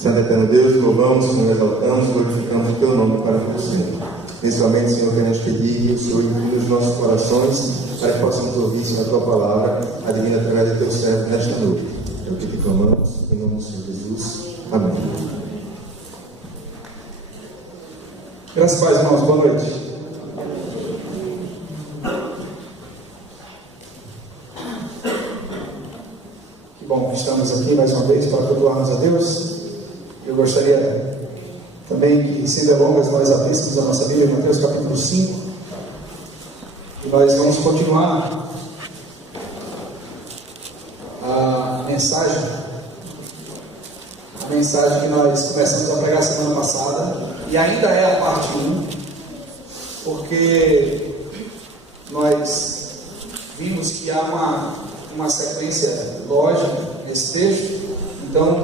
Santo eterno Deus, louvamos, Senhor, exaltamos, glorificamos o Teu nome para você. Nesse momento, Senhor, queremos pedir que o Senhor ilumine os nossos corações para que possamos ouvir, Senhor, a Tua palavra, a divina através do Teu servo nesta noite. É o que te clamamos, em nome do Senhor Jesus. Amém. Graças a Deus, irmãos. Boa noite. Que bom que estamos aqui mais uma vez para cultuarmos a Deus. Eu gostaria também que, sem delongas, nós abríssemos a nossa Bíblia em Mateus capítulo 5. E nós vamos continuar a mensagem que nós começamos a pregar semana passada, e ainda é a parte 1, porque nós vimos que há uma sequência lógica nesse texto. Então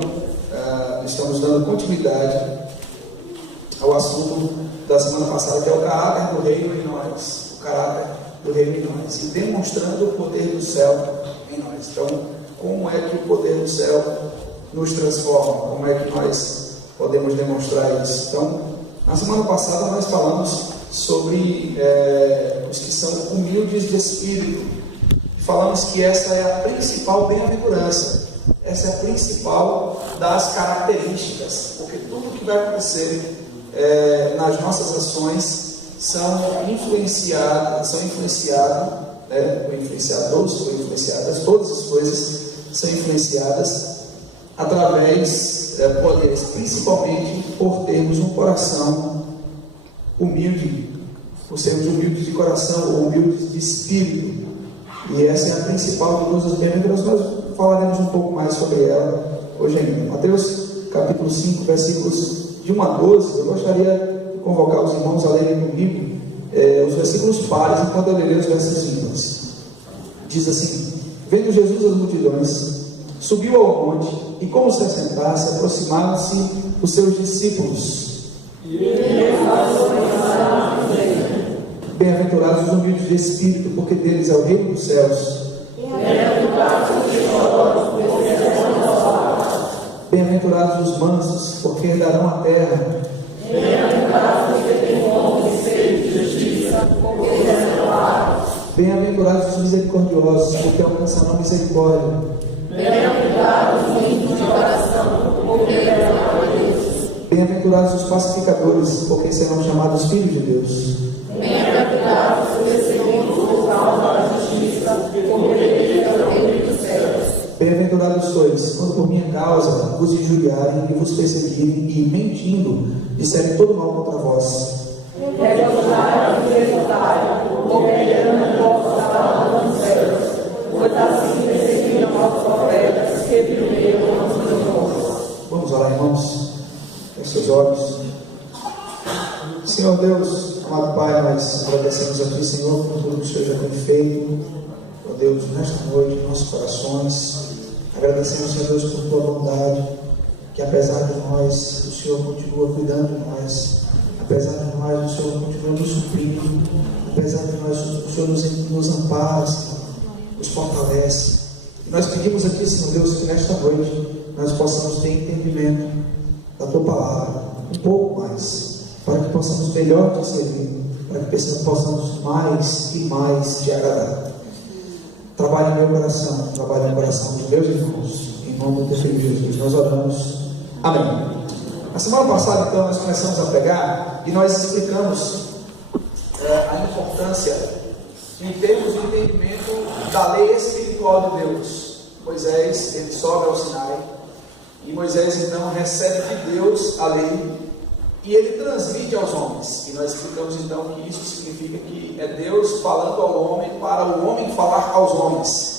estamos dando continuidade ao assunto da semana passada, que é o caráter do reino em nós, e demonstrando o poder do céu em nós. Então, como é que o poder do céu nos transforma? Como é que nós podemos demonstrar isso? Então, na semana passada nós falamos sobre os que são humildes de espírito. Falamos que essa é a principal bem-aventurança, essa é a principal das características, porque tudo que vai acontecer nas nossas ações todas as coisas são influenciadas através, principalmente por termos um coração humilde, por sermos humildes de coração ou humildes de espírito. E essa é a principal de todas as bem-aventuranças. Nós falaremos um pouco mais sobre ela hoje ainda. Mateus capítulo 5, versículos de 1 a 12. Eu gostaria de convocar os irmãos a lerem comigo os versículos pares, enquanto eu lerei os versículos ímpares. Diz assim: vendo Jesus as multidões, subiu ao monte, e como se assentasse, aproximaram-se os seus discípulos. Bem-aventurados os humildes de espírito, porque deles é o reino dos céus. Bem-aventurados os mansos, porque herdarão a terra. Bem-aventurados os que têm fome e sede de justiça, porque serão salvos. Bem-aventurados os misericordiosos, porque alcançarão a misericórdia. Bem-aventurados os limpos de coração, porque verão a Deus. Bem-aventurados os pacificadores, porque serão chamados filhos de Deus. Bem-aventurados os perseguidos por causa da justiça, porque deles é o reino dos céus. Bem-aventurados sois, quando por minha causa vos injuriarem e vos perseguirem, e mentindo disserem todo mal contra vós. Bem-aventurados os exaltarem, porque não posso falar dos céus, pois assim perseguiram aos profetas que viveram antes de nós. Vamos orar, irmãos. Feche seus olhos. Senhor Deus, amado Pai, nós agradecemos a Ti, Senhor, por tudo que o Senhor já tem feito, ó Deus, nesta noite, em nossos corações. Agradecemos, Senhor Deus, por Tua bondade, que apesar de nós, o Senhor continua cuidando de nós, apesar de nós, o Senhor continua nos suprindo, apesar de nós, o Senhor nos ampara, Senhor, nos fortalece. E nós pedimos aqui, Senhor Deus, que nesta noite nós possamos ter entendimento da Tua palavra, um pouco mais, para que possamos melhor te servir, para que possamos mais e mais te agradar. Trabalhe em meu coração, trabalhe no coração dos meus irmãos, em nome do Teu Filho Jesus, nós oramos. Amém. Na semana passada, então, nós começamos a pegar e nós explicamos a importância em termos de entendimento da lei espiritual de Deus. Moisés, ele sobe ao Sinai, e Moisés então recebe de Deus a lei, e ele transmite aos homens. E nós explicamos então que isso significa que é Deus falando ao homem, para o homem falar aos homens.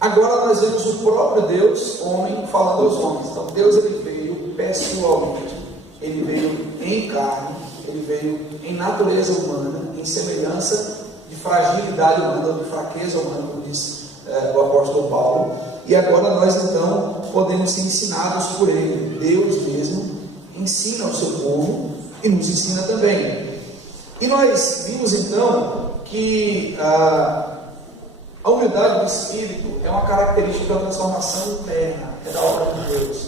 Agora nós vemos o próprio Deus, homem, falando aos homens. Então Deus, ele veio pessoalmente, ele veio em carne, ele veio em natureza humana, em semelhança de fragilidade humana, de fraqueza humana, como diz o apóstolo Paulo. E agora nós então podemos ser ensinados por ele. Deus mesmo ensina ao seu povo e nos ensina também. E nós vimos então que a humildade do Espírito é uma característica da transformação interna, é da obra de Deus.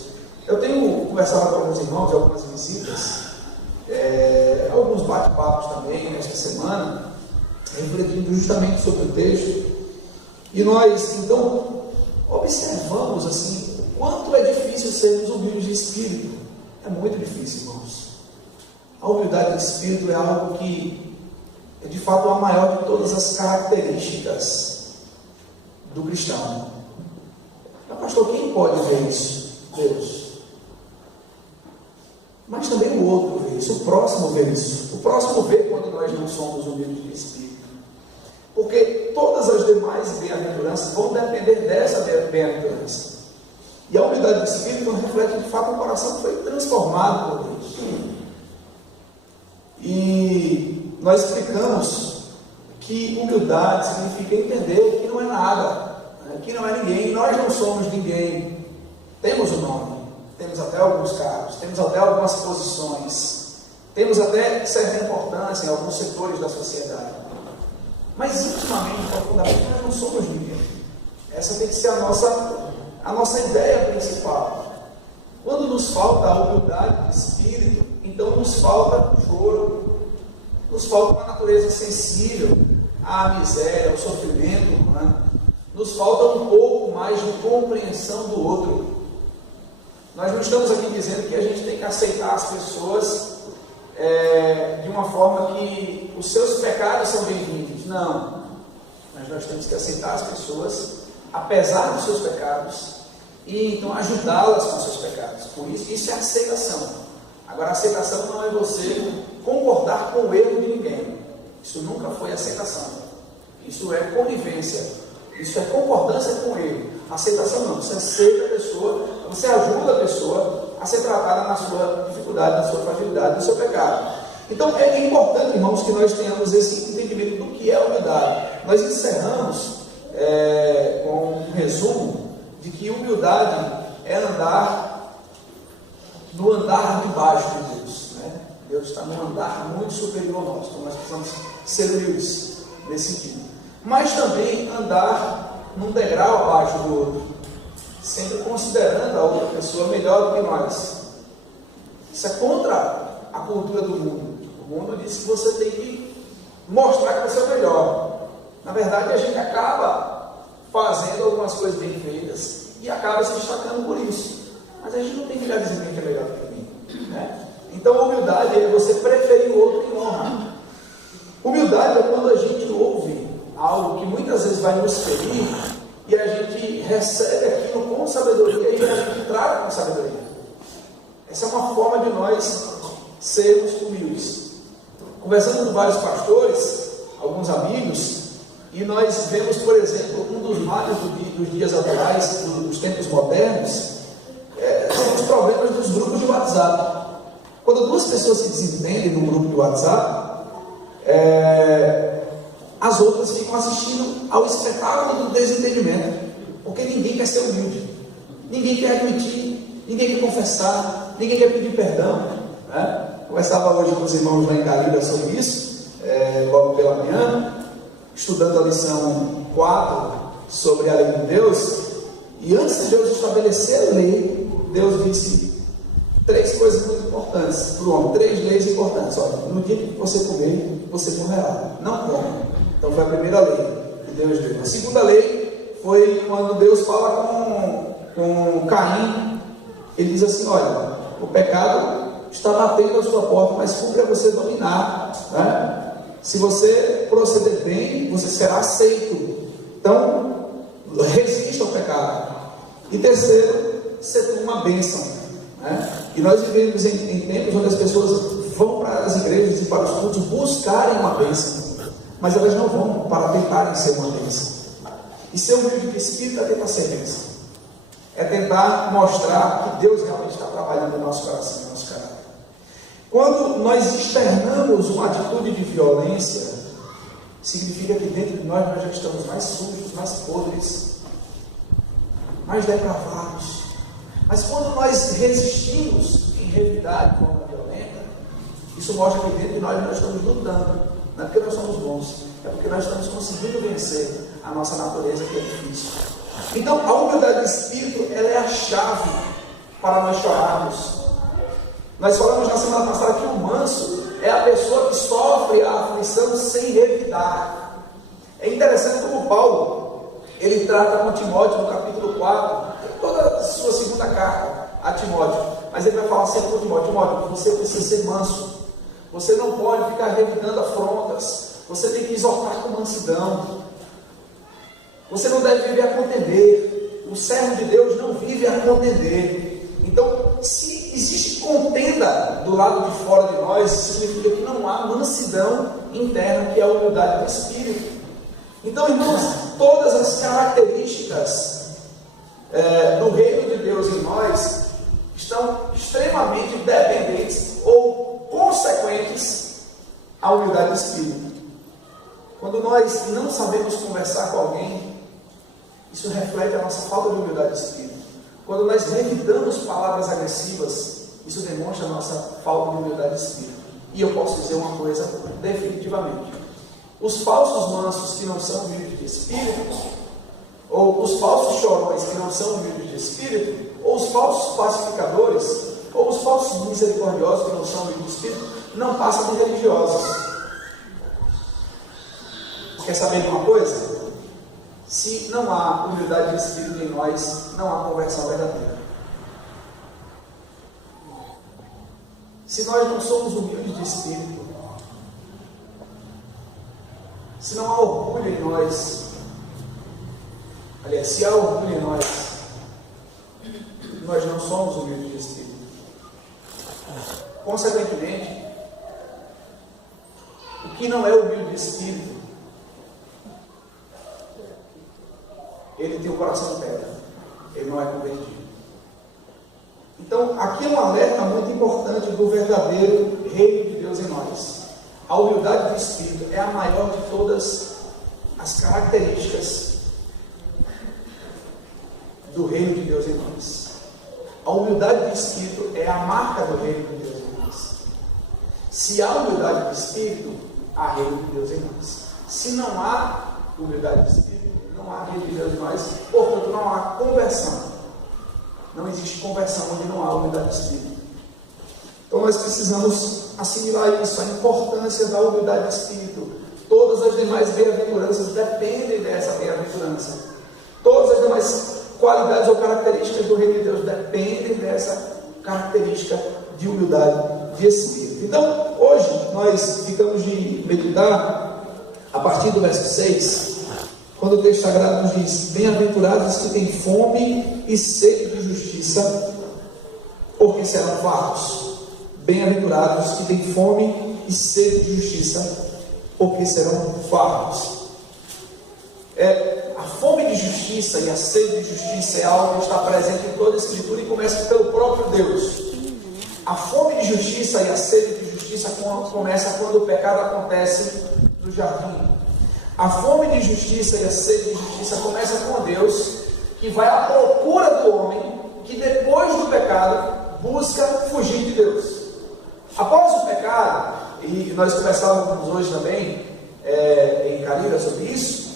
Eu tenho conversado com alguns irmãos, algumas visitas, alguns bate-papos também nesta semana, refletindo justamente sobre o texto, e nós, então, observamos assim, o quanto é difícil sermos humildes de espírito. É muito difícil, irmãos. A humildade de espírito é algo que é de fato a maior de todas as características do cristão. Mas, pastor, quem pode ver isso? Deus. Mas também o outro vê isso, o próximo vê isso. O próximo vê quando nós não somos humildes de espírito. Porque todas as demais bem-aventuranças vão depender dessa bem-aventurança. E a humildade do espírito reflete de fato um coração que foi transformado por Deus. E nós explicamos que humildade significa entender que não é nada, que não é ninguém, nós não somos ninguém. Temos o nome, temos até alguns cargos, temos até algumas posições, temos até certa importância em alguns setores da sociedade. Mas intimamente, profundamente, nós não somos ninguém. Essa tem que ser a nossa ideia principal. Quando nos falta a humildade de espírito, então nos falta choro, nos falta uma natureza sensível à miséria, ao sofrimento humano, nos falta um pouco mais de compreensão do outro. Nós não estamos aqui dizendo que a gente tem que aceitar as pessoas de uma forma que os seus pecados são bem-vindos. Não. Mas nós temos que aceitar as pessoas, apesar dos seus pecados, e então ajudá-las com os seus pecados. Por isso é aceitação. Agora, a aceitação não é você concordar com o erro de ninguém. Isso nunca foi aceitação. Isso é conivência. Isso é concordância com o erro. Aceitação não. Você aceita a pessoa, você ajuda a pessoa a ser tratada na sua dificuldade, na sua fragilidade, no seu pecado. Então, é importante, irmãos, que nós tenhamos esse entendimento do que é humildade. Nós encerramos com um resumo de que humildade é andar no andar de baixo de Deus. Deus está num andar muito superior ao nosso, então nós precisamos ser humildes nesse sentido. Mas também andar num degrau abaixo do outro, sempre considerando a outra pessoa melhor do que nós. Isso é contra a cultura do mundo. O mundo diz que você tem que mostrar que você é melhor. Na verdade, a gente acaba fazendo algumas coisas bem feitas e acaba se destacando por isso. Mas a gente não tem que dizer ninguém que é melhor do que ninguém. Então, a humildade é você preferir o outro em honra. Humildade é quando a gente ouve algo que muitas vezes vai nos ferir e a gente recebe aquilo com sabedoria e a gente trata com sabedoria. Essa é uma forma de nós sermos humildes. Conversando com vários pastores, alguns amigos, e nós vemos, por exemplo, um dos males dos dias atuais, dos tempos modernos, são os problemas dos grupos de WhatsApp. Quando duas pessoas se desentendem num grupo de WhatsApp, as outras ficam assistindo ao espetáculo do desentendimento, porque ninguém quer ser humilde, ninguém quer admitir, ninguém quer confessar, ninguém quer pedir perdão. Conversava hoje com os irmãos lá em Galilha sobre isso, logo pela manhã, estudando a lição 4 sobre a lei de Deus, e antes de Deus estabelecer a lei, Deus disse 3 coisas muito importantes para o homem, 3 leis importantes. Olha, no dia que você comer, você morrerá, não come. Então foi a primeira lei que Deus deu. A segunda lei foi quando Deus fala com Caim. Ele diz assim: olha, o pecado está batendo a sua porta, mas cumpre a você dominar. Se você proceder bem, você será aceito. Então, resista ao pecado. E terceiro, ser uma bênção. E nós vivemos em tempos onde as pessoas vão para as igrejas e para os cultos buscarem uma bênção, mas elas não vão para tentarem ser uma bênção. E ser humilde de espírito é tentar ser bênção, é tentar mostrar que Deus realmente está trabalhando no nosso coração, no nosso caráter. Quando nós externamos uma atitude de violência, significa que dentro de nós já estamos mais sujos, mais podres, mais depravados. Mas quando nós resistimos em revidar de forma violenta, isso mostra que dentro de nós estamos lutando. Não é porque nós somos bons, é porque nós estamos conseguindo vencer a nossa natureza, que é difícil. Então, a humildade do espírito, ela é a chave para nós chorarmos. Nós falamos na semana passada que o manso é a pessoa que sofre a aflição sem revidar. É interessante como Paulo, ele trata com Timóteo no capítulo 4, toda a sua segunda carta a Timóteo, mas ele vai falar sempre com Timóteo: você precisa ser manso, você não pode ficar revidando afrontas, você tem que exortar com mansidão, você não deve viver a contender, o servo de Deus não vive a contender. Então, se existe contenda do lado de fora de nós, significa que não há mansidão interna, que é a humildade do Espírito. Então, irmãos, todas as características do reino de Deus em nós estão extremamente dependentes ou consequentes à humildade do Espírito. Quando nós não sabemos conversar com alguém, isso reflete a nossa falta de humildade do Espírito. Quando nós revidamos palavras agressivas, isso demonstra a nossa falta de humildade do Espírito. E eu posso dizer uma coisa definitivamente: os falsos mansos que não são humildes de espírito, ou os falsos chorões que não são humildes de espírito, ou os falsos pacificadores, ou os falsos misericordiosos que não são humildes de espírito, não passam de religiosos. Quer saber de uma coisa? Se não há humildade de espírito em nós, não há conversão verdadeira. Se nós não somos humildes de espírito, se não há orgulho em nós, aliás, se há orgulho em nós, nós não somos humildes de espírito. Consequentemente, o que não é humilde de espírito, ele tem o coração de pedra, ele não é convertido. Então, aqui é um alerta muito importante do verdadeiro reino de Deus em nós. A humildade do Espírito é a maior de todas as características do reino de Deus em nós. A humildade do Espírito é a marca do reino de Deus em nós. Se há humildade do Espírito, há reino de Deus em nós. Se não há humildade do Espírito, não há reino de Deus em nós, portanto não há conversão. Não existe conversão onde não há humildade do Espírito. Então nós precisamos assimilar isso, a importância da humildade do Espírito. Todas as demais bem-aventuranças dependem dessa bem-aventurança. Todas as demais qualidades ou características do reino de Deus dependem dessa característica de humildade de Espírito. Então, hoje nós ficamos de meditar a partir do verso 6, quando o texto sagrado nos diz: bem-aventurados os que têm fome e sede de justiça, porque serão fartos. Bem-aventurados os que têm fome e sede de justiça, porque serão fartos. A fome de justiça e a sede de justiça é algo que está presente em toda a Escritura e começa pelo próprio Deus. A fome de justiça e a sede de justiça começa quando o pecado acontece no jardim. A fome de justiça e a sede de justiça começa com Deus, que vai à procura do homem, que depois do pecado busca fugir de Deus. Após o pecado, e nós conversávamos hoje também em Carira sobre isso,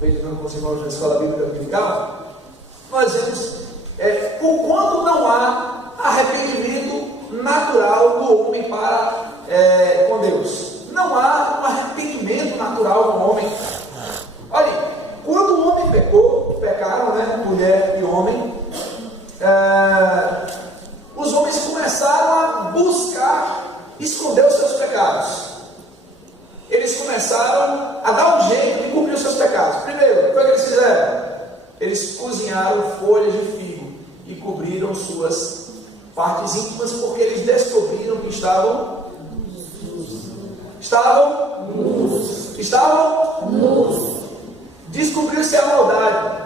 meditando com os irmãos da Escola Bíblica Dominical, nós vemos por quanto não há arrependimento natural do homem para com Deus. Não há um arrependimento natural do homem. Olha, quando o homem pecaram, né, mulher e homem, os homens começaram a buscar esconder os seus pecados. Eles começaram a dar um jeito de cobrir os seus pecados. Primeiro, o que eles fizeram? Eles cozinharam folhas de figo e cobriram suas partes íntimas, porque eles descobriram que estavam nus. Descobriu-se a maldade.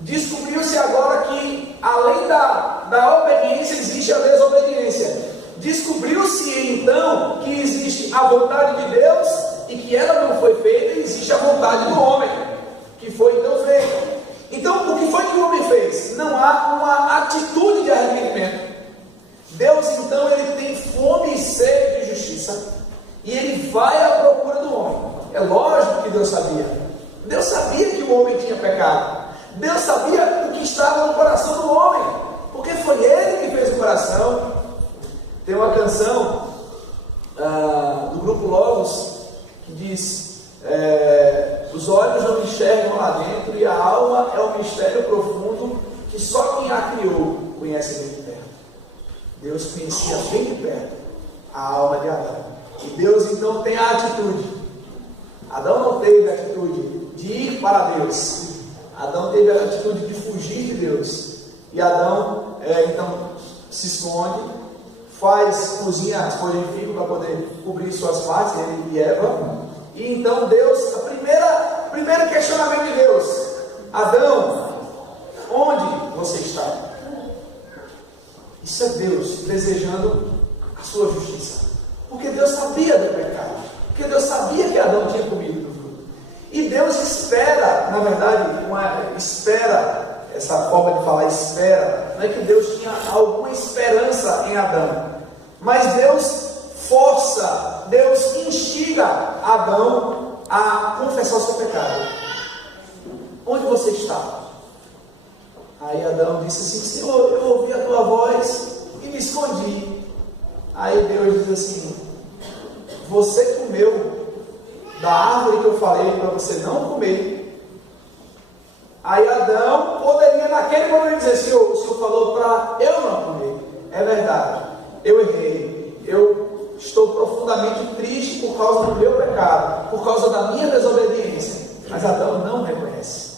Descobriu-se agora que, além da obediência, existe a desobediência. Descobriu-se então que existe a vontade de Deus e que ela não foi feita, e existe a vontade do homem, que foi então feita. Então, o que foi que o homem fez? Não há uma atitude de arrependimento. Deus, então, ele tem fome e sede de justiça, e ele vai à procura do homem. É lógico que Deus sabia. Deus sabia que o homem tinha pecado. Deus sabia o que estava no coração do homem, porque foi ele que coração. Tem uma canção do grupo Logos que diz: os olhos não enxergam lá dentro e a alma é um mistério profundo que só quem a criou conhece bem de perto. Deus conhecia bem de perto a alma de Adão. E Deus então tem a atitude. Adão não teve a atitude de ir para Deus. Adão teve a atitude de fugir de Deus. E Adão então se esconde, cozinha as folhas de figo para poder cobrir suas partes, ele e Eva. E então Deus, primeiro questionamento de Deus: Adão, onde você está? Isso é Deus desejando a sua justiça. Porque Deus sabia do pecado. Porque Deus sabia que Adão tinha comido do fruto. E Deus espera, na verdade, essa forma de falar espera, não é que Deus tinha alguma esperança em Adão. Mas Deus força, Deus instiga Adão a confessar o seu pecado. Onde você está? Aí Adão disse assim: Senhor, eu ouvi a tua voz e me escondi. Aí Deus diz assim: você comeu da árvore que eu falei para você não comer. Aí Adão poderia naquele momento dizer: Senhor, o Senhor falou para eu não comer. É verdade, eu errei, eu estou profundamente triste por causa do meu pecado, por causa da minha desobediência. Mas Adão não reconhece.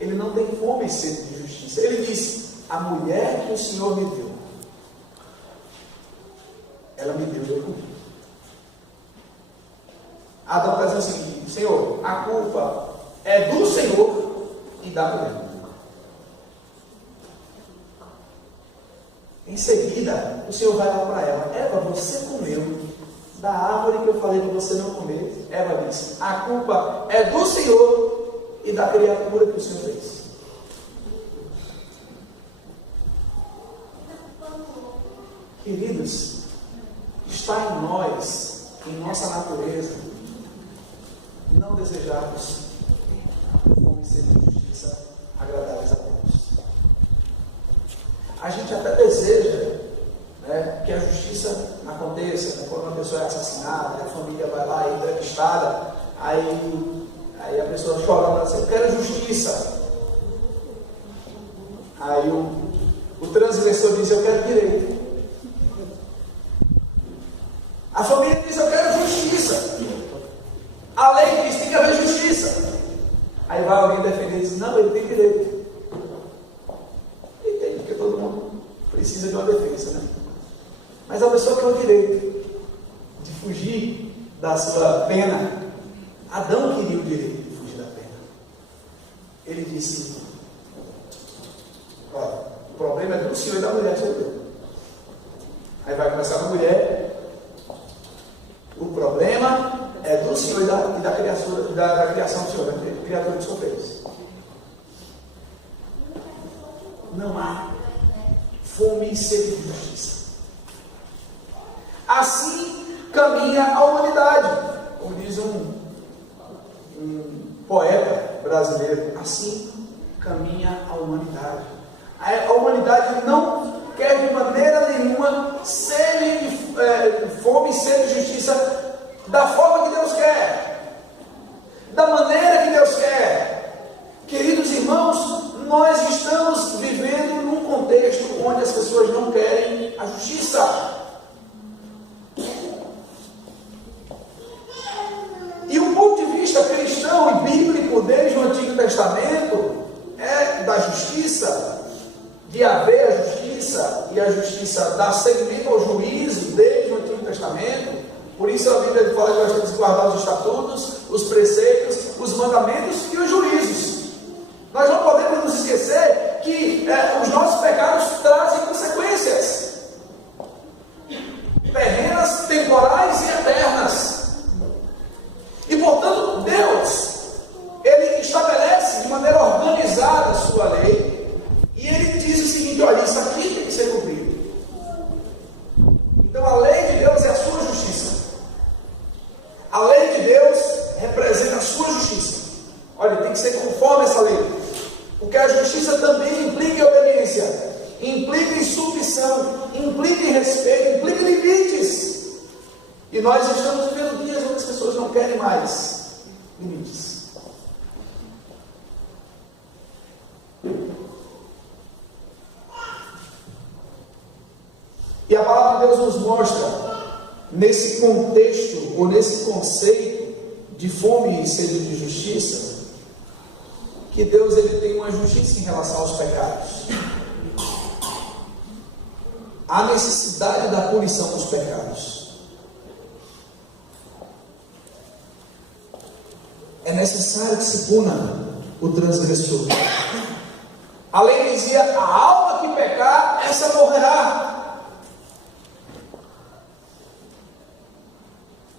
Ele não tem fome e sede de justiça. Ele diz: a mulher que o Senhor me deu, ela me deu de eu comer. Adão está dizendo o seguinte: Senhor, a culpa é do Senhor e da mulher. Em seguida, o Senhor vai lá para Eva: Eva, você comeu da árvore que eu falei para você não comer. Eva disse: a culpa é do Senhor e da criatura que o Senhor fez. Queridos, está em nós, em nossa natureza, não desejarmos fome e sede de justiça agradáveis a Deus. A gente até deseja, né, que a justiça aconteça, né, quando uma pessoa é assassinada, a família vai lá e é entrevistada, aí a pessoa chora assim: eu quero justiça. Aí o transgressor diz: eu quero direito. A família diz: eu quero justiça. A lei diz: tem que haver justiça. Aí vai alguém defender e diz: não, ele tem direito. Ele tem, porque todo mundo precisa de uma defesa, né? Mas a pessoa tem o direito de fugir da sua pena. Adão queria o direito de fugir da pena. Ele disse: olha, o problema é do Senhor e da mulher que você deu. Aí vai começar com a mulher. O problema é do Senhor e da criação do Senhor, da criatura que o Senhor fez. Não há fome e sede de justiça. Assim caminha a humanidade, como diz um poeta brasileiro. Assim caminha a humanidade. A humanidade não quer de maneira nenhuma fome e sede de justiça da forma que Deus quer, da maneira que Deus quer. Queridos irmãos, nós estamos vivendo num contexto onde as pessoas não querem a justiça. E o ponto de vista cristão e bíblico desde o Antigo Testamento é da justiça, de haver a justiça, e a justiça dá seguimento ao juízo desde o Antigo Testamento. Por isso a Bíblia fala que nós temos que guardar os estatutos, os preceitos, os mandamentos e os juízos. Nós não podemos nos esquecer que os nossos pecados trazem consequências terrenas, temporais e eternas. E portanto Deus, Ele estabelece de maneira organizada a sua lei, e Ele diz o seguinte: olha, isso aqui tem que ser cumprido. Então a lei de Deus é a sua justiça. A lei de Deus representa a sua justiça. Olha, tem que ser conforme essa lei, porque a justiça também implica obediência. implica em submissão, implica em respeito, implica em limites. E nós estamos vivendo dias onde as pessoas não querem mais limites. E a palavra de Deus nos mostra, nesse contexto, ou nesse conceito de fome e sede de justiça, que Deus ele tem uma justiça em relação aos pecados. A necessidade da punição dos pecados. É necessário que se puna o transgressor. A lei dizia: a alma que pecar, essa morrerá.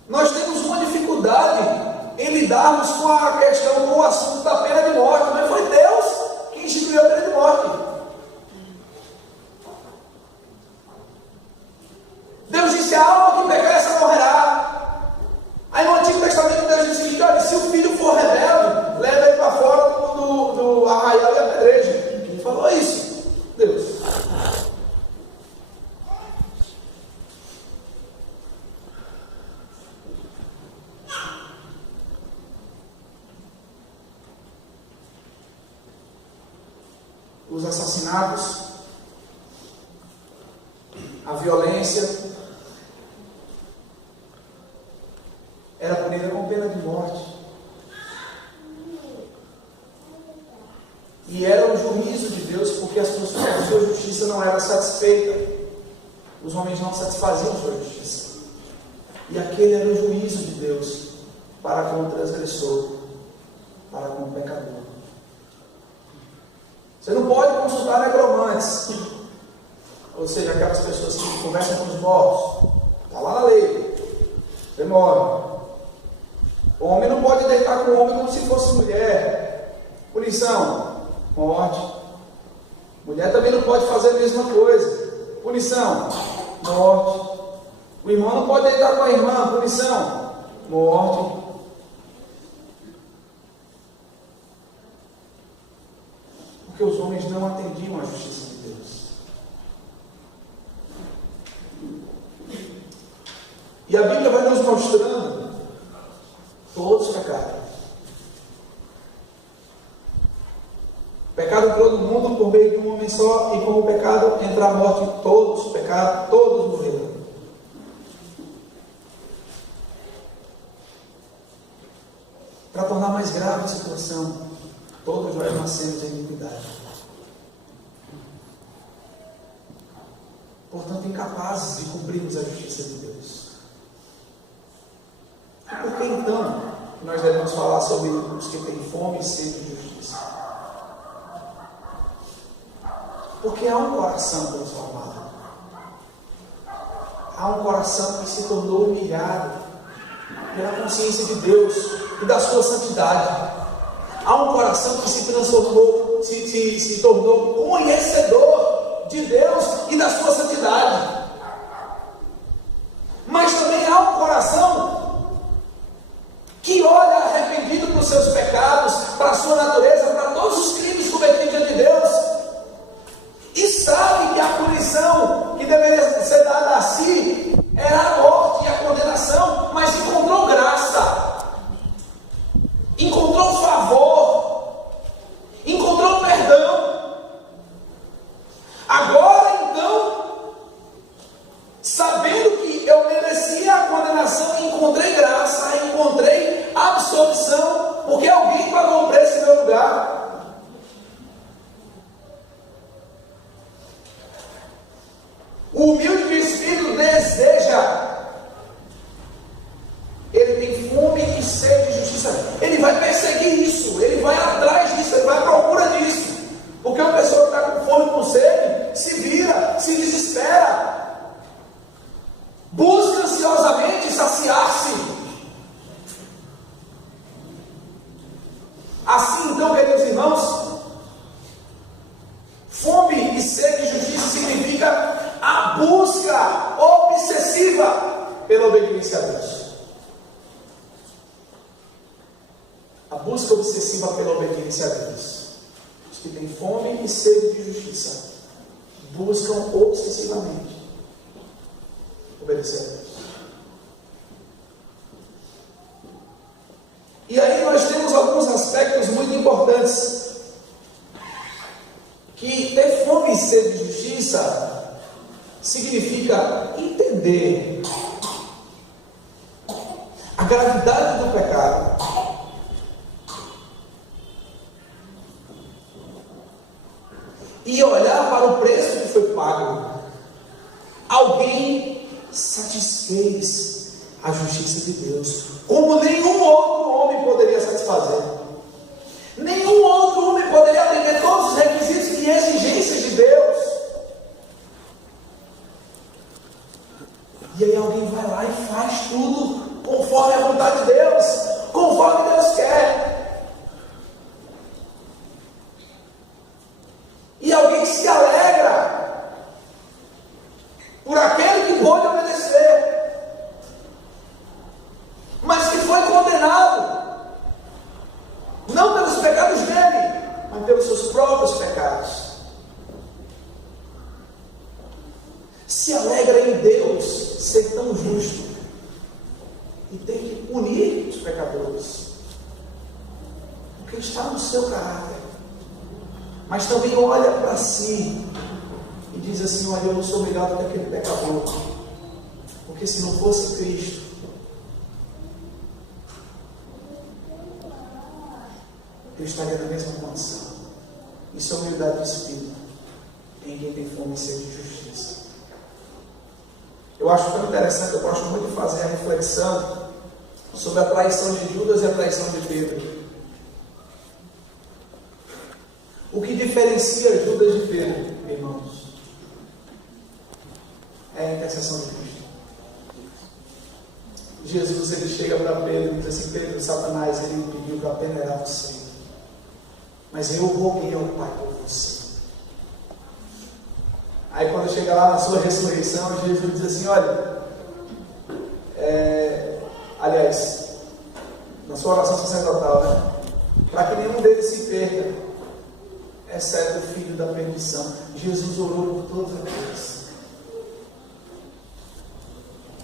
Nós temos uma dificuldade em lidarmos com a questão, com o assunto da pena de morte, mas foi Deus que instituiu a pena de morte. Deus disse: a alma que pecar, essa morrerá. Aí no Antigo Testamento Deus disse o seguinte: olha, se o filho for rebelde, leva ele para fora do arraial e apedreja. Quem falou isso? Deus. Os assassinatos, a violência era punida com pena de morte. E era o juízo de Deus, porque a sua justiça não era satisfeita. Os homens não satisfaziam sua justiça. E aquele era o juízo de Deus para com o transgressor, para com o pecador. Você não pode consultar negromantes, ou seja, aquelas pessoas que conversam com os mortos. Está lá na lei. Você morre. O homem não pode deitar com o homem como se fosse mulher. Punição, morte. Mulher também não pode fazer a mesma coisa. Punição, morte. O irmão não pode deitar com a irmã. Punição, morte. Porque os homens não atendiam à justiça de Deus. E a Bíblia vai nos mostrando: todos pecaram. O pecado entrou no mundo por meio de um homem só, e como o pecado entra a morte, todos pecaram, todos morreram. Para tornar mais grave a situação, todos nós nascemos em iniquidade. Portanto, incapazes de cumprirmos a justiça de Deus. E por que então nós devemos falar sobre os que têm fome e sede de justiça? Porque há um coração transformado. Há um coração que se tornou humilhado pela consciência de Deus e da sua santidade. Há um coração que se transformou, se tornou conhecedor de Deus e da sua santidade. Mas também há um coração que olha arrependido para os seus pecados, para a sua natureza, para todos os crimes cometidos diante de Deus, e sabe que a punição que deveria ser dada a si era a morte e a condenação, mas encontrou graça, encontrou favor, encontrou perdão. Agora então, sabendo que eu merecia a condenação, encontrei graça, encontrei absolvição, porque alguém pagou o preço em meu lugar. O humilde de espírito deseja, ele tem fome e sede de justiça, ele vai perseguir isso, ele vai atrás disso, ele vai à procura disso, porque uma pessoa que está com fome e com sede, se vira, se desespera, busca ansiosamente saciar-se. Assim então, queridos irmãos, fome e sede de justiça significa a busca obsessiva pela obediência a Deus. A busca obsessiva pela obediência a Deus. Os que têm fome e sede de justiça buscam obsessivamente obedecer a Deus. E aí nós temos alguns aspectos muito importantes, que ter fome e sede de justiça significa entender a gravidade do pecado, e olhar para o preço que foi pago. Alguém satisfez a justiça de Deus como nenhum outro homem poderia satisfazer. Nenhum outro homem poderia atender todos os requisitos e exigências de Deus. E aí alguém vai lá e faz tudo conforme a vontade de Deus, conforme Deus quer. E alguém se alegra por aquele que pôde obedecer, mas que foi condenado, não pelos pecados dele, mas pelos seus próprios pecados. Se alegra em Deus ser tão justo e tem que punir os pecadores, porque está no seu caráter. Mas também olha para si e diz assim: olha, eu não sou melhor do que aquele pecador, porque se não fosse Cristo, eu estaria na mesma condição. Isso é humildade de espírito em quem tem fome e sede de justiça. Eu acho tão interessante, eu gosto muito de fazer a reflexão sobre a traição de Judas e a traição de Pedro. O que diferencia Judas de Pedro, irmãos, é a intercessão de Cristo. Jesus, ele chega para Pedro e diz assim: Pedro, Satanás, ele pediu para peneirar você, mas eu roguei ao Pai por você. Aí quando chega lá na sua ressurreição, Jesus diz assim: olha, aliás, na sua oração sacerdotal, né? Para que nenhum deles se perca, exceto o filho da perdição. Jesus orou por todos aqueles.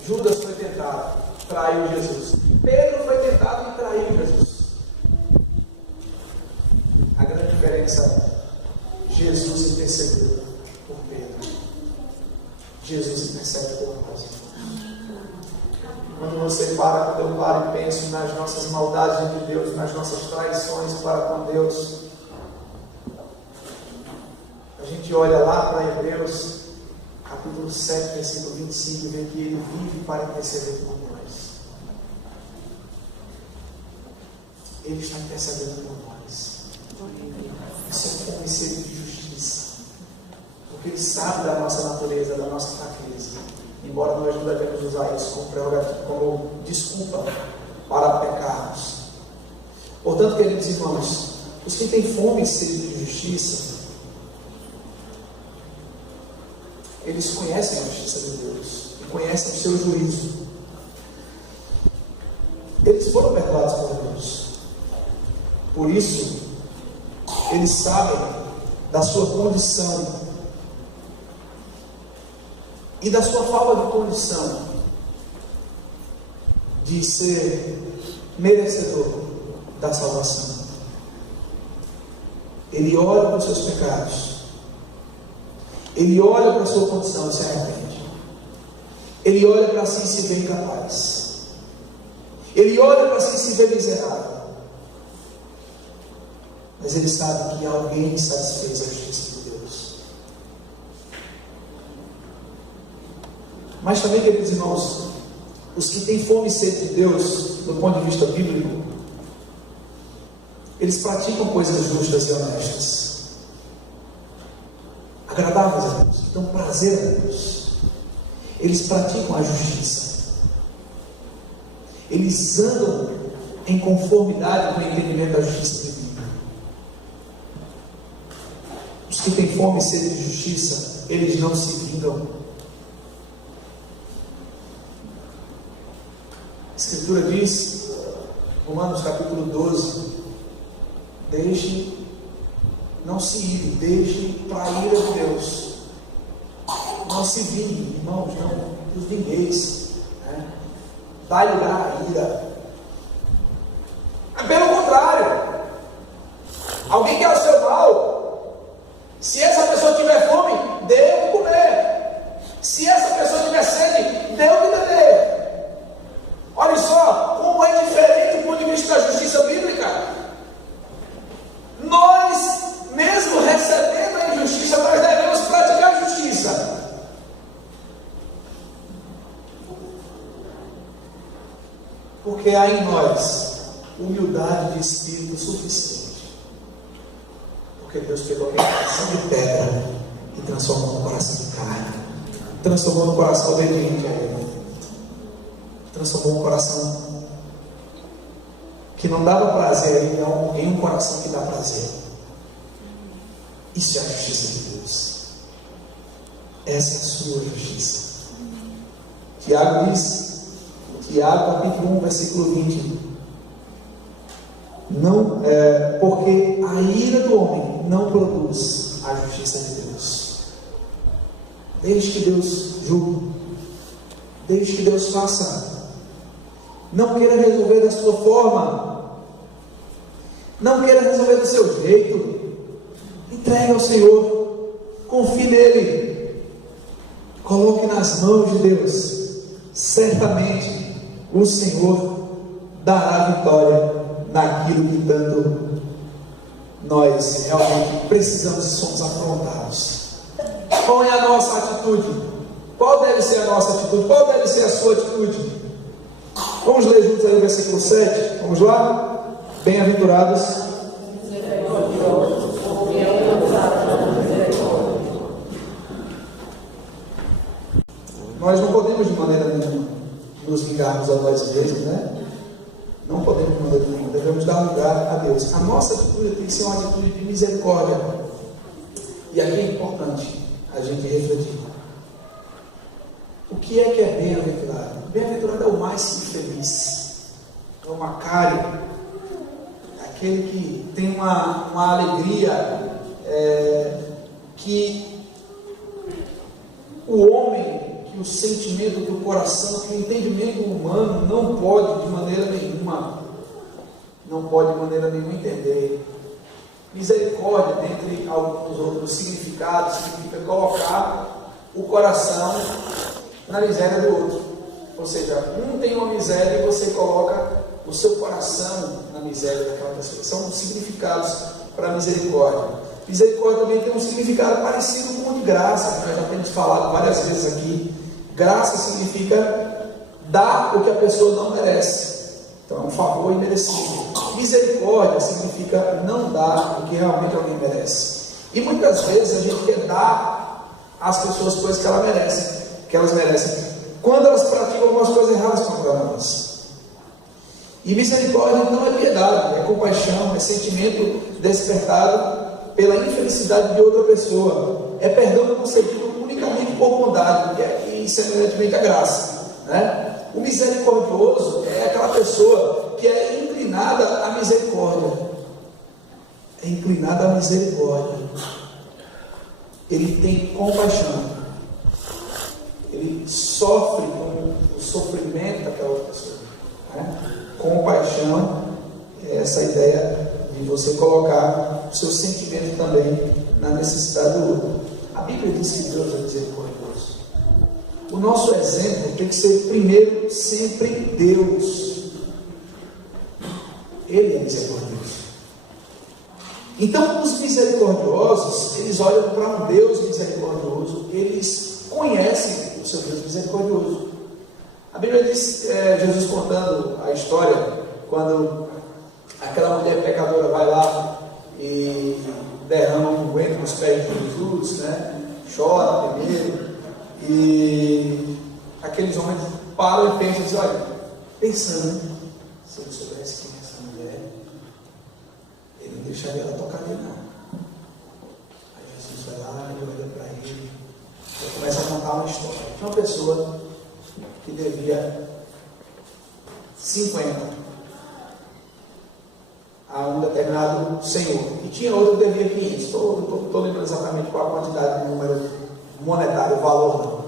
Judas foi tentado, traiu Jesus. Pedro foi tentado e traiu Jesus. A grande diferença é: Jesus intercedeu por Pedro. Jesus intercede por nós. Quando você para, quando eu paro e penso nas nossas maldades de Deus, nas nossas traições para com Deus, a gente olha lá para Hebreus, capítulo 7, versículo 25, e vê que Ele vive para interceder por nós. Ele está intercedendo por nós. Isso é fome e sede de justiça, porque Ele sabe da nossa natureza, da nossa fraqueza, embora nós não devemos usar isso como desculpa para pecarmos. Portanto, queridos irmãos, os que têm fome e sede de justiça, eles conhecem a justiça de Deus e conhecem o seu juízo. Eles foram perdoados por Deus. Por isso, eles sabem da sua condição e da sua falta de condição de ser merecedor da salvação. Ele olha para os seus pecados. Ele olha para a sua condição e se arrepende. Ele olha para si e se vê incapaz. Ele olha para si e se vê miserável. Mas ele sabe que alguém satisfez a justiça de Deus. Mas também, queridos irmãos, os que têm fome e sede de Deus, do ponto de vista bíblico, eles praticam coisas justas e honestas, agradáveis a Deus, que dão prazer a Deus. Eles praticam a justiça. Eles andam em conformidade com o entendimento da justiça divina. Os que têm fome e sede de justiça, eles não se vingam. A Escritura diz, Romanos capítulo 12, não se ire, deixe para a ira de Deus Não se vingue, irmãos, não os vingueis, né? Dá lugar à ira. Pelo contrário, alguém quer o seu mal, se essa pessoa tiver fome, dê o que comer. Se essa pessoa tiver sede, dê o que beber. Olha só como é diferente do ponto de vista da justiça bíblica. Nós, mesmo recebendo a injustiça, nós devemos praticar a justiça. Porque há em nós humildade de espírito suficiente. Porque Deus pegou aquele coração de pedra e transformou no coração de carne. Transformou no coração obediente a Ele. Transformou um coração que não dava prazer em um coração que dá prazer. Isso é a justiça de Deus. Essa é a sua justiça. Tiago diz, Tiago capítulo 1, versículo 20. Não, porque a ira do homem não produz a justiça de Deus. Desde que Deus julgue, desde que Deus faça, não queira resolver da sua forma, não queira resolver do seu jeito. Entregue ao Senhor, confie nele, coloque nas mãos de Deus. Certamente o Senhor dará vitória naquilo que tanto nós realmente precisamos e somos afrontados. Qual é a nossa atitude? Qual deve ser a nossa atitude? Qual deve ser a sua atitude? Vamos ler juntos aí o versículo 7. Vamos lá? Bem-aventurados. Nós não podemos de maneira nenhuma nos vingarmos a nós mesmos, né? Não podemos de maneira nenhuma. Devemos dar lugar a Deus. A nossa atitude tem que ser uma atitude de misericórdia. E aqui é importante a gente refletir. O que é bem-aventurado? Bem-aventurado é o mais feliz. É o Macário. É aquele que tem uma alegria que o homem, que o sentimento do coração, que o entendimento humano não pode de maneira nenhuma entender. Misericórdia, dentre alguns outros significados, significa colocar o coração na miséria do outro. Ou seja, um tem uma miséria e você coloca o seu coração na miséria daquela pessoa. São os significados para misericórdia. Misericórdia também tem um significado parecido com o de graça, que nós já temos falado várias vezes aqui. Graça significa dar o que a pessoa não merece. Então é um favor imerecido. Misericórdia significa não dar o que realmente alguém merece. E muitas vezes a gente quer dar às pessoas coisas que elas merecem, quando elas praticam algumas coisas erradas contra nós. E misericórdia então é piedade, é compaixão, é sentimento despertado pela infelicidade de outra pessoa. É perdão concedido unicamente por bondade, que é semelhantemente a graça, né? O misericordioso é aquela pessoa que é inclinada à misericórdia. É inclinada à misericórdia. Ele tem compaixão. Ele sofre com o sofrimento daquela outra pessoa, né? Compaixão é essa ideia de você colocar o seu sentimento também na necessidade do outro. A Bíblia diz que Deus é misericordioso. O nosso exemplo tem que ser primeiro sempre Deus. Ele é misericordioso. Então os misericordiosos, eles olham para um Deus misericordioso, eles conhecem o seu Deus misericordioso. A Bíblia diz, Jesus contando a história, quando aquela mulher pecadora vai lá e derrama um unguento nos pés de Jesus, né? Chora primeiro, e aqueles homens param e pensam assim, olha, pensando, se eu soubesse quem é essa mulher, ele não deixaria ela tocar nele não. Aí Jesus vai lá e olha para ele e começa a contar uma história de uma pessoa que devia 50 a um determinado senhor, e tinha outro que devia 500. Estou lembrando exatamente qual a quantidade do número monetário, o valor não.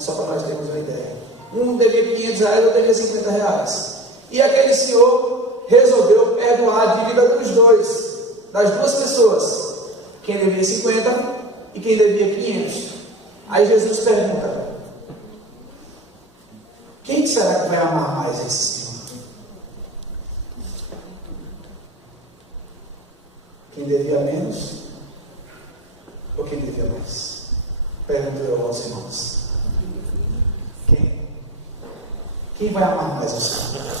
mas só para nós termos uma ideia. Um devia 500 reais, outro devia 50 reais. E aquele senhor resolveu perdoar a dívida dos dois, das duas pessoas. Quem devia 50 e quem devia 500. Aí Jesus pergunta: quem será que vai amar mais esse senhor? Quem devia menos ou quem devia mais? Pergunto eu aos irmãos. Quem vai amar mais o Senhor?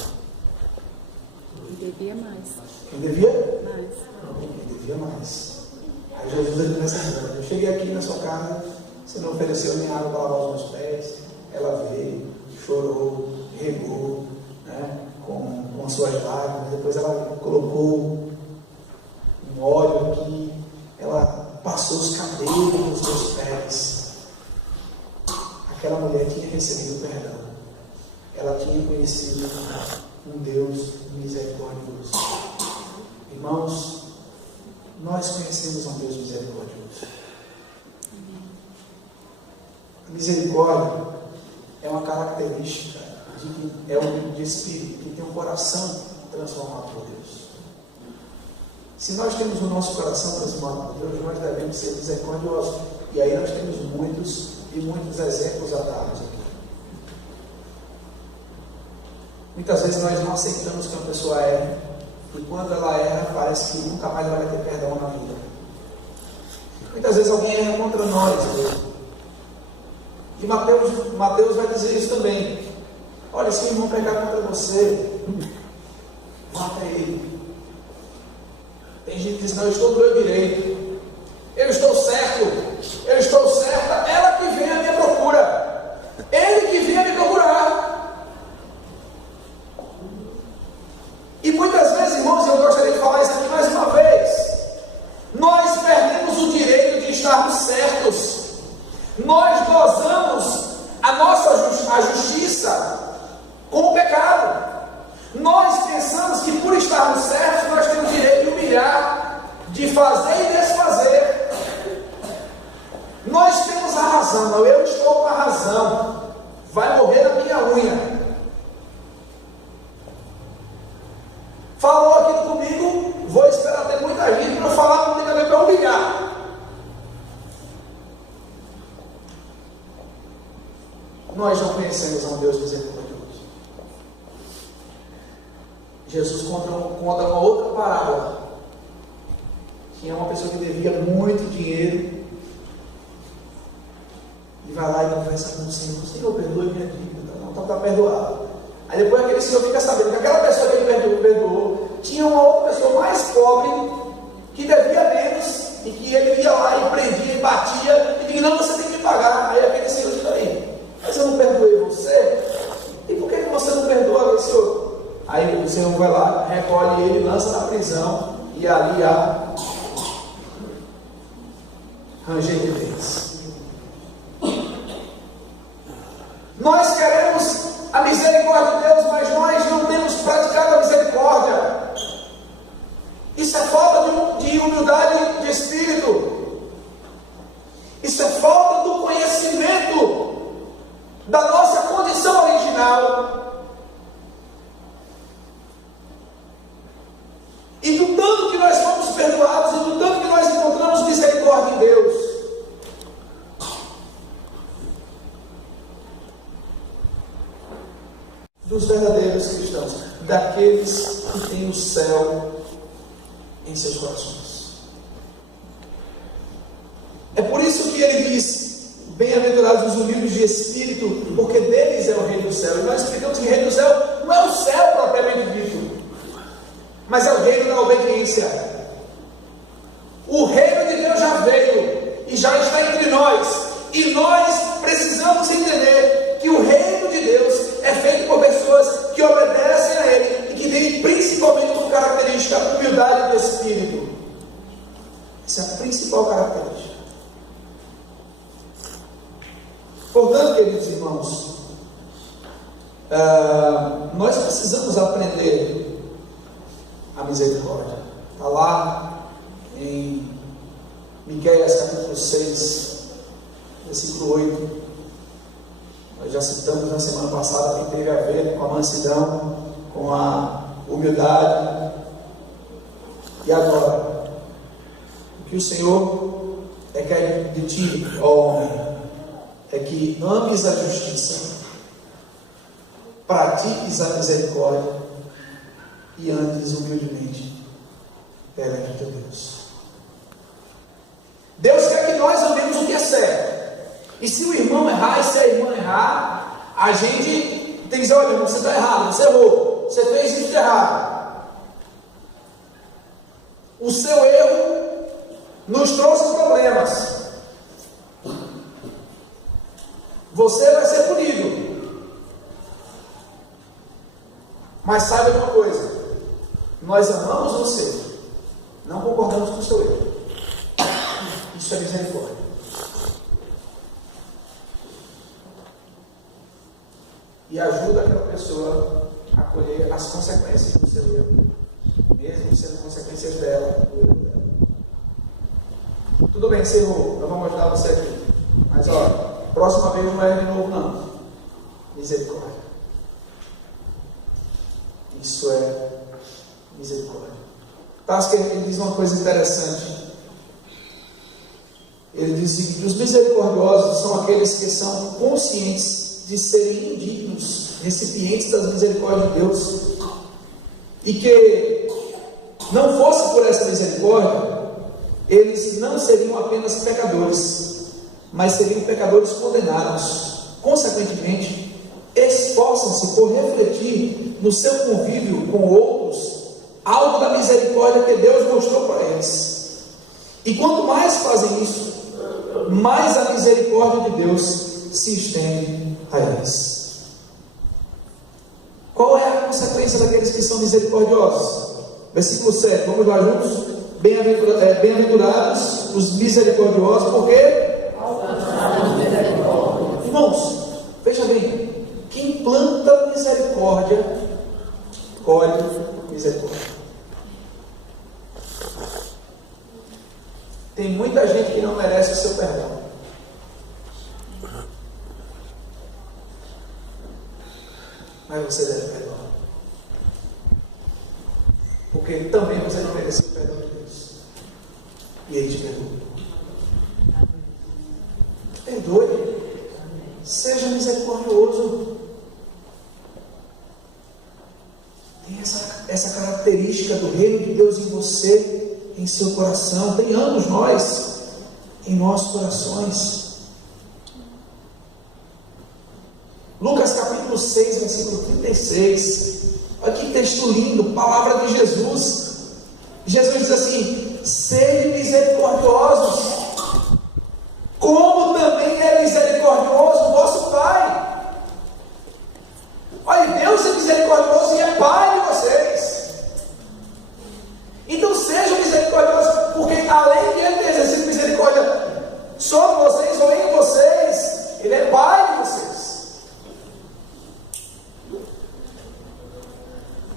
Quem devia mais. Quem devia? Mais. Quem devia mais. Aí Jesus ele começa a dizer: eu cheguei aqui na sua casa, você não ofereceu nem água para lavar os meus pés. Ela veio, chorou, regou, né, com as suas lágrimas. Depois ela colocou um óleo aqui, ela passou os cabelos nos seus pés. Aquela mulher tinha recebido perdão. Ela tinha conhecido um Deus misericordioso. Irmãos, nós conhecemos um Deus misericordioso. A misericórdia é uma característica é um tipo de espírito que tem um coração transformado por Deus. Se nós temos o nosso coração transformado por Deus, nós devemos ser misericordiosos. E aí nós temos muitos exemplos a dar. Muitas vezes nós não aceitamos que uma pessoa erre, e quando ela erra, parece que nunca mais ela vai ter perdão na vida. Muitas vezes alguém erra contra nós. E Mateus vai dizer isso também. Olha, se o irmão pecar contra você, mata ele. Tem gente que diz: não, eu estou do meu direito, eu estou certo, eu estou certa, ela que vem à minha procura, ele que vem a me procurar. E muitas vezes, irmãos, eu gostaria de falar isso aqui mais uma vez, nós perdemos o direito de estarmos certos. Nós gozamos a justiça com o pecado. Nós pensamos que por estarmos certos, nós temos o direito de humilhar, de fazer e desfazer. Nós temos a razão. Não, eu estou com a razão. Vai morrer na minha unha. Falou aquilo comigo, vou esperar ter muita gente para falar comigo também, para humilhar. Nós não conhecemos um Deus misericordioso. Jesus conta uma outra parábola. Tinha uma pessoa que devia muito dinheiro e vai lá e conversa com o Senhor: Senhor, perdoe minha dívida. Não está perdoado. Aí depois aquele senhor fica sabendo que aquela pessoa que ele perdoou tinha uma outra pessoa mais pobre que devia menos e que ele ia lá e prendia e batia e dizia: não, você tem que me pagar. Aí aquele senhor diz: aí, mas eu não perdoei você? E por que você não perdoa aquele senhor? Aí o Senhor vai lá, recolhe ele, lança na prisão e ali há ranger de dentes. Nós queremos a misericórdia de Deus, mas nós não temos praticado a misericórdia. Isso é falta de humildade de espírito. Isso é falta do conhecimento da nossa condição original. E do tanto que nós fomos perdoados e do tanto que nós encontramos misericórdia em Deus. Dos verdadeiros cristãos, daqueles que têm o céu em seus corações. É por isso que ele diz: bem-aventurados os humildes de espírito, porque deles é o reino do céu. E nós explicamos que o reino do céu não é o céu propriamente dito, mas é o reino da obediência. O reino de Deus já veio e já está entre nós, e nós precisamos entender que o reino de Deus é feito por pessoas que obedecem a Ele e que têm principalmente como característica a humildade do espírito. Essa é a principal característica. Portanto, queridos irmãos, nós precisamos aprender a misericórdia. Está lá em Miqueias capítulo 6, versículo 8. já citamos na semana passada, que teve a ver com a mansidão, com a humildade. E agora, o que o Senhor quer de ti, ó homem, é que ames a justiça, pratiques a misericórdia e andes humildemente perante teu Deus. Deus quer que nós amemos o que é certo. E se o irmão errar, e se a irmã errar, a gente tem que dizer: olha, você está errado, você errou, você fez isso de errado. O seu erro nos trouxe problemas. Você vai ser punido. Mas saiba de uma coisa: nós amamos você, não concordamos com o seu erro. Isso é misericórdia. E ajuda aquela pessoa a colher as consequências do seu erro, mesmo sendo consequências dela, do erro dela. Tudo bem, Senhor, nós vamos ajudar você aqui. Mas próxima vez não erra de novo, não. Misericórdia. Isso é misericórdia. Acho que ele diz uma coisa interessante. Ele diz que os misericordiosos são aqueles que são conscientes de serem indignos, recipientes das misericórdias de Deus, e que não fosse por essa misericórdia, eles não seriam apenas pecadores, mas seriam pecadores condenados. Consequentemente, esforçam-se por refletir no seu convívio com outros algo da misericórdia que Deus mostrou para eles. E quanto mais fazem isso, mais a misericórdia de Deus se estende a eles. Qual é a consequência daqueles que são misericordiosos? Versículo 7, vamos lá juntos? Bem-aventurados os misericordiosos, porque irmãos, veja bem, quem planta misericórdia colhe misericórdia. Tem muita gente que não merece o seu perdão, mas você deve perdoar, porque também você não merecia o perdão de Deus, e Ele te perdoa. Perdoe, seja misericordioso. Tem essa característica do reino de Deus em você, em seu coração. Tenhamos nós em nossos corações. Lucas capítulo 6, versículo 36. Olha que texto lindo, palavra de Jesus. Jesus diz assim: sede misericordiosos, como também é misericordioso o vosso Pai. Olha, Deus é misericordioso e é Pai de vocês. Então sejam misericordiosos, porque além de Ele ter exercido misericórdia sobre vocês ou em vocês, Ele é Pai de vocês.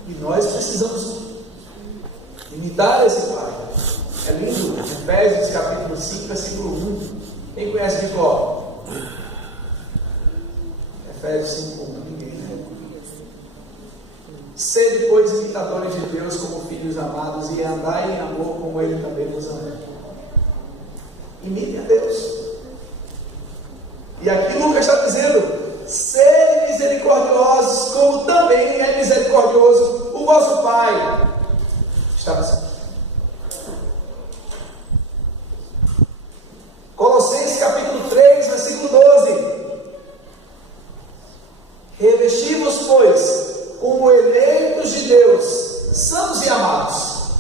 E nós precisamos imitar esse Pai. É lindo, Efésios capítulo 5, versículo 1. Quem conhece de cor? Efésios 5, 1. Ninguém, né? Sede, pois, imitadores de Deus como filhos amados, e andai em amor como Ele também vos amou. Imitem a Deus. E aqui Lucas está dizendo: sede misericordiosos, como também é misericordioso o vosso Pai. Está dizendo. Colossenses capítulo 3, versículo 12. Revesti-vos, pois, como eleitos de Deus, santos e amados,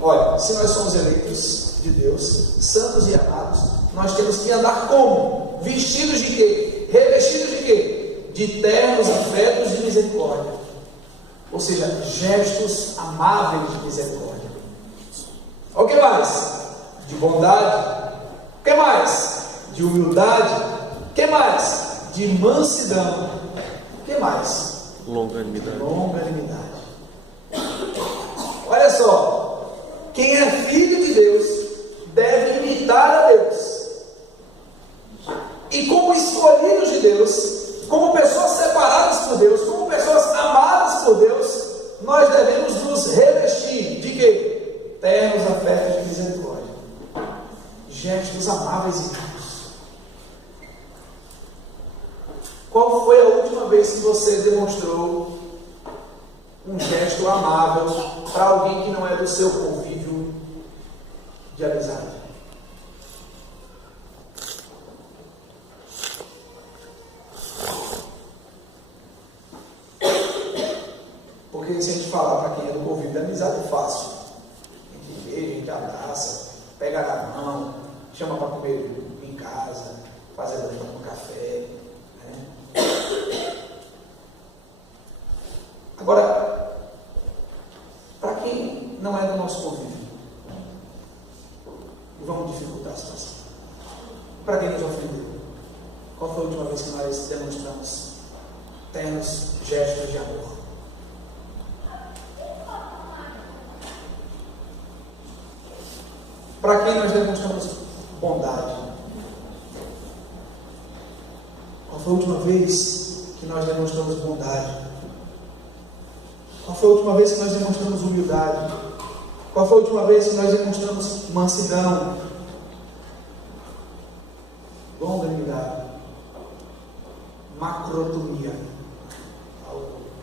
olha, se nós somos eleitos de Deus, santos e amados, nós temos que andar como? Vestidos de quê? Revestidos de quê? De ternos afetos de misericórdia, ou seja, gestos amáveis de misericórdia. O que mais? De bondade. O que mais? De humildade. O que mais? De mansidão. O que mais? Longanimidade. Longanimidade. Olha só, quem é filho de Deus deve imitar a Deus. E como escolhidos de Deus, pais e irmãos. Qual foi a última vez que você demonstrou um gesto amável para alguém que não é do seu convívio de amizade? Porque se a gente falar para quem é do convívio de amizade, é fácil. A gente vê, a gente abraça, pega na mão, chama para comer em casa, faz ela tomar um café. Né? Agora, para quem não é do nosso convívio, e vamos dificultar a situação. Para quem nos ofendeu, qual foi a última vez que nós demonstramos ternos gestos de amor? Para quem nós demonstramos bondade? Qual foi a última vez que nós demonstramos bondade? Qual foi a última vez que nós demonstramos humildade? Qual foi a última vez que nós demonstramos mansidão, longanimidade, macrotomia,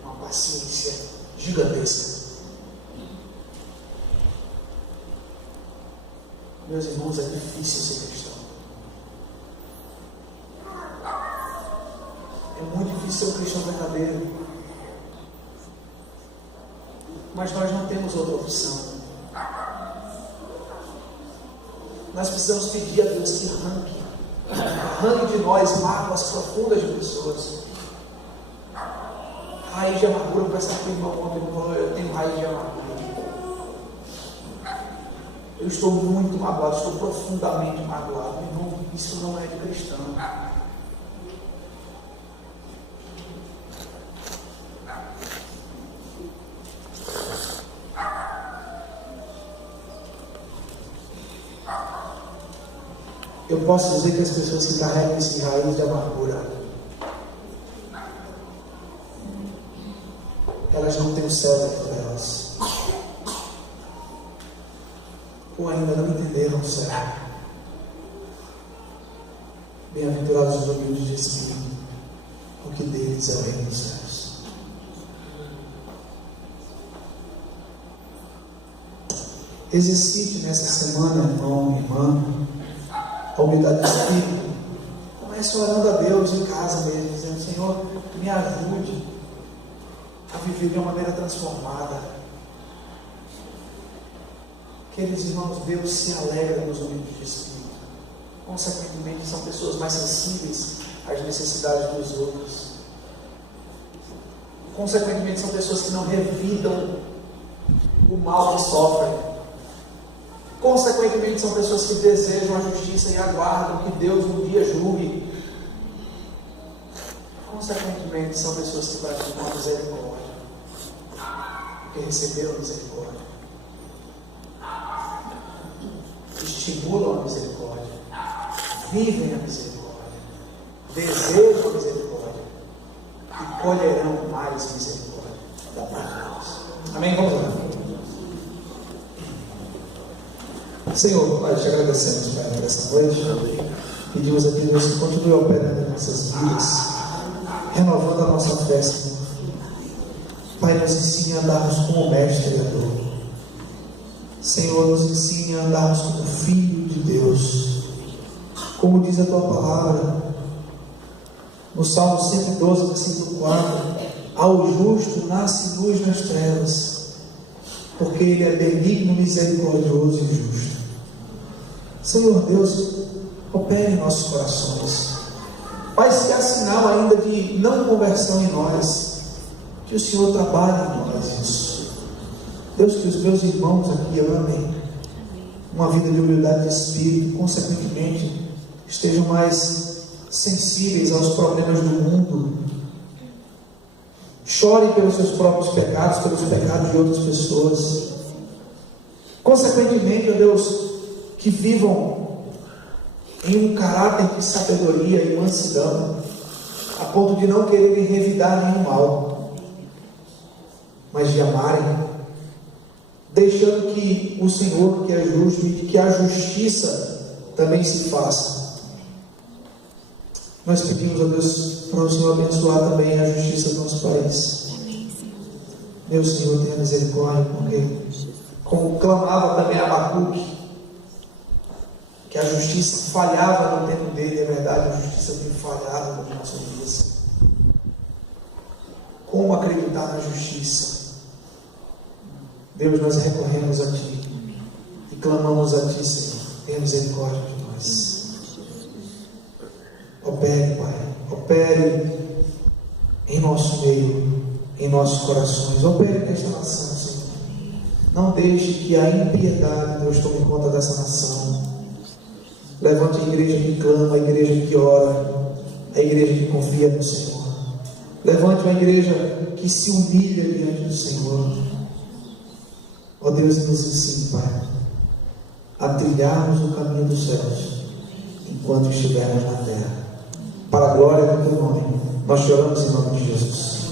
uma paciência gigantesca? Meus irmãos, é difícil ser cristão. É muito difícil ser um cristão verdadeiro. Mas nós não temos outra opção. Nós precisamos pedir a Deus que arranque de nós mágoas profundas de pessoas. Raiz de amargura, conversar com o irmão ontem, ele falou, eu tenho raiz de amargura. Eu estou muito magoado, estou profundamente magoado. Irmão, isso não é de cristão. Eu posso dizer que as pessoas que carregam esse raiz de amargura, elas não têm o céu dentro delas. Ou ainda não entenderam o céu. Bem-aventurados os humildes de espírito, porque deles é o reino dos céus. Exercite nessa semana, irmão, irmã, a humildade do espírito. Comece orando a Deus em casa mesmo, dizendo: Senhor, me ajude a viver de uma maneira transformada. Queridos irmãos, Deus se alegra nos humildes de espírito. Consequentemente, são pessoas mais sensíveis às necessidades dos outros. Consequentemente, são pessoas que não revidam o mal que sofrem. Consequentemente, são pessoas que desejam a justiça e aguardam que Deus um dia julgue. Consequentemente, são pessoas que praticam a misericórdia, porque receberam a misericórdia. Estimulam a misericórdia, vivem a misericórdia, desejam a misericórdia e colherão mais misericórdia da parte de Deus. Amém? Vamos lá. Senhor, nós te agradecemos, Pai, por essa noite. Pedimos a Deus que continue operando em nossas vidas, renovando a nossa fé, Senhor. Pai, nos ensine a andarmos como mestre e ador. Senhor, nos ensine a andarmos como filho de Deus, como diz a tua palavra no Salmo 112, versículo 4: ao justo nasce luz nas trevas, porque ele é benigno, misericordioso e justo. Senhor Deus, opere em nossos corações. Pai, se há sinal ainda de não conversão em nós, que o Senhor trabalhe em nós isso. Deus, que os meus irmãos aqui amem uma vida de humildade de espírito, consequentemente estejam mais sensíveis aos problemas do mundo, chorem pelos seus próprios pecados, pelos pecados de outras pessoas, consequentemente, ó Deus, que vivam em um caráter de sabedoria e mansidão, a ponto de não quererem revidar nenhum mal, mas de amarem, deixando que o Senhor, que é justo, e que a justiça também se faça. Nós pedimos a Deus para o Senhor abençoar também a justiça do nosso país. Meu Senhor, tenha misericórdia, porque, como clamava também Abacuque, que a justiça falhava no tempo dele, é verdade, a justiça tem falhado nos nossos dias. Como acreditar na justiça? Deus, nós recorremos a Ti e clamamos a Ti, Senhor, tenha misericórdia de nós. Opere, Pai, opere em nosso meio, em nossos corações, opere nesta nação, Senhor. Não deixe que a impiedade, Deus, tome conta dessa nação. Levante a igreja que clama, a igreja que ora, a igreja que confia no Senhor. Levante uma igreja que se humilha diante do Senhor. Ó Deus, nos ensine, Pai, a trilharmos o caminho dos céus enquanto estivermos na terra. Para a glória do Teu nome, nós choramos em nome de Jesus.